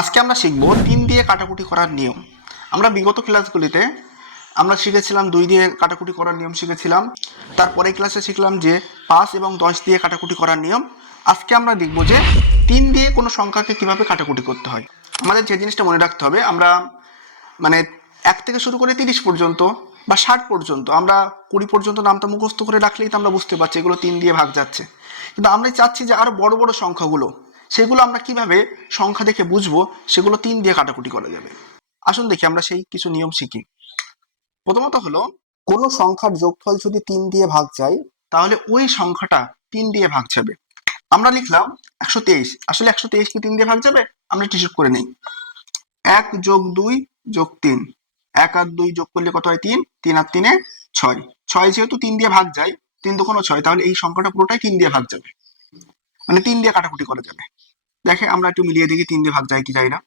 আজকে আমরা শিখব তিন দিয়ে কাটাকুটি করার নিয়ম। আমরা বিগত ক্লাসগুলিতে আমরা শিখেছিলাম দুই দিয়ে কাটাকুটি করার নিয়ম শিখেছিলাম। তারপরে ক্লাসে শিখলাম যে পাঁচ এবং দশ দিয়ে কাটাকুটি করার নিয়ম। আজকে আমরা দেখব যে তিন দিয়ে কোনো সংখ্যাকে কীভাবে কাটাকুটি করতে হয়। আমাদের যে জিনিসটা মনে রাখতে হবে, আমরা মানে এক থেকে শুরু করে তিরিশ পর্যন্ত বা ষাট পর্যন্ত, আমরা কুড়ি পর্যন্ত নামটা মুখস্থ করে রাখলেই তো আমরা বুঝতে পারছি এগুলো তিন দিয়ে ভাগ যাচ্ছে। কিন্তু আমরা চাচ্ছি যে আরও বড় বড় সংখ্যাগুলো সেগুলো আমরা কীভাবে সংখ্যা দেখে বুঝব, সেগুলো তিন দিয়ে কাটাকুটি করা যাবে। আসুন দেখি আমরা সেই কিছু নিয়ম শিখি। প্রথমত হলো, কোনো সংখ্যার যোগফল যদি তিন দিয়ে ভাগ যায়, তাহলে ওই সংখ্যাটা তিন দিয়ে ভাগ যাবে। আমরা লিখলাম একশো তেইশ। আসলে একশো তেইশ কি তিন দিয়ে ভাগ যাবে? আমরা হিসেব করে নিই। এক যোগ দুই যোগ তিন। এক আর দুই যোগ করলে কত হয়? তিন। তিন আর তিনে ছয়। ছয় যেহেতু তিন দিয়ে ভাগ যায়, তিন দুগুণ ছয়, তাহলে এই সংখ্যাটা পুরোটাই তিন দিয়ে ভাগ যাবে। মানে তিন দিয়ে কাটাকুটি করা যাবে। দেখে আমরা একটু মিলিয়ে দেখি তিন দিয়ে ভাগ যায় কি যায় না।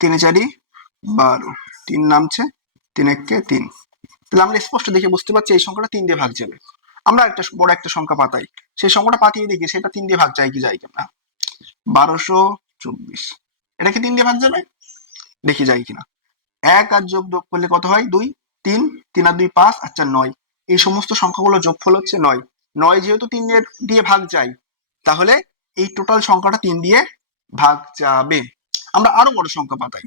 তিনে চারি, বারো। তিন নামছে, তিন এককে তিন। তাহলে আমরা স্পষ্ট দেখে বুঝতে পারছি এই সংখ্যাটা তিন দিয়ে ভাগ যাবে। আমরা একটা বড় একটা সংখ্যা পাতাই। সেই সংখ্যাটা পাতিয়ে দেখি, সেটা তিন দিয়ে ভাগ যায় কি যায় কিনা। বারোশো চব্বিশ। এটা কি তিন দিয়ে ভাগ যাবে? দেখি যায় কিনা। এক আর যোগ যোগ করলে কত হয়? দুই, তিন তিন আর দুই পাঁচ আচ্ছা নয়। এই সমস্ত সংখ্যাগুলো যোগফল হচ্ছে নয়। নয় যেহেতু তিন দিয়ে ভাগ যায়, তাহলে এই টোটাল সংখ্যাটা তিন দিয়ে ভাগ যাবে। আমরা আরও বড় সংখ্যা পাতাই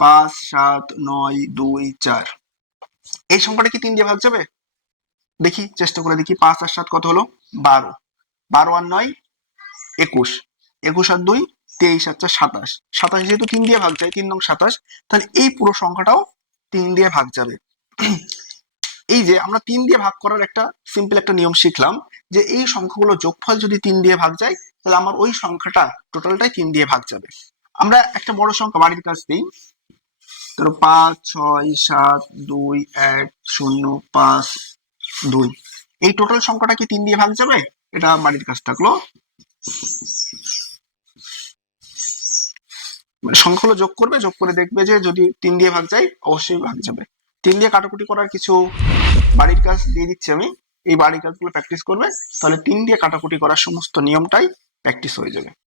পাঁচ, সাত, নয়, দুই, চার। এই সংখ্যাটা কি তিন দিয়ে ভাগ যাবে? দেখি, চেষ্টা করে দেখি। পাঁচ আর সাত কত হলো? বারো। বারো আর নয়, একুশ। একুশ আর দুই, তেইশ আর চার, সাতাশ। সাতাশ যেহেতু তিন দিয়ে ভাগ যায়, তিন নং সাতাশ, তাহলে এই পুরো সংখ্যাটাও তিন দিয়ে ভাগ যাবে। এই যে আমরা তিন দিয়ে ভাগ করার একটা সিম্পল একটা নিয়ম শিখলাম যে এই সংখ্যাগুলো যোগফল যদি তিন দিয়ে ভাগ যায়, তাহলে আমার ওই সংখ্যাটা টোটালটাই তিন দিয়ে ভাগ যাবে। আমরা একটা বড় সংখ্যা বাড়ির কাছ দিই। ধরো পাঁচ, ছয়, সাত, দুই, এক, শূন্য, পাঁচ, দুই। এই টোটাল সংখ্যাটা কি তিন দিয়ে ভাগ যাবে? এটা বাড়ির কাছ থাকল। মানে সংখ্যাগুলো যোগ করবে, যোগ করে দেখবে যে যদি তিন দিয়ে ভাগ যায়, অবশ্যই ভাগ যাবে। তিন দিয়ে কাটাকুটি করার কিছু বাড়ির কাজ দিয়ে দিচ্ছি আমি। এই বাড়ির কাজগুলো প্র্যাকটিস করবে, তাহলে তিন দিয়ে কাটাকুটি করার সমস্ত নিয়মটাই প্র্যাকটিস হয়ে যাবে।